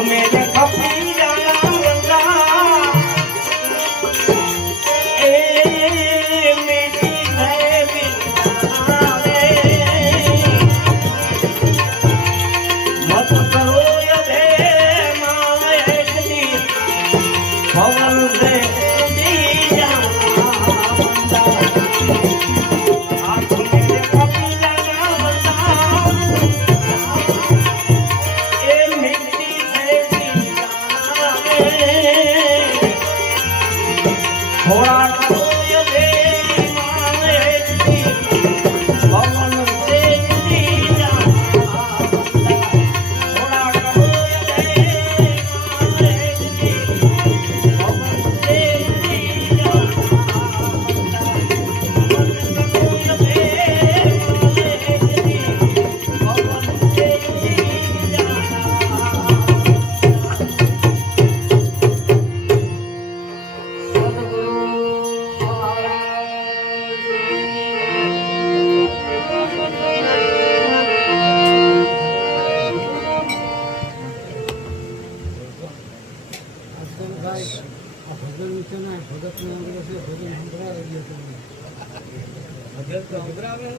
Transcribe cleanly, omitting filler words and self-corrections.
मेरे कपी जाना बंदा ए मेरी है बिनारे मत करो ये बे मायनी भवन से दी जाना बंदा आप मेरे कपी जाना बंदा थोड़ा भगत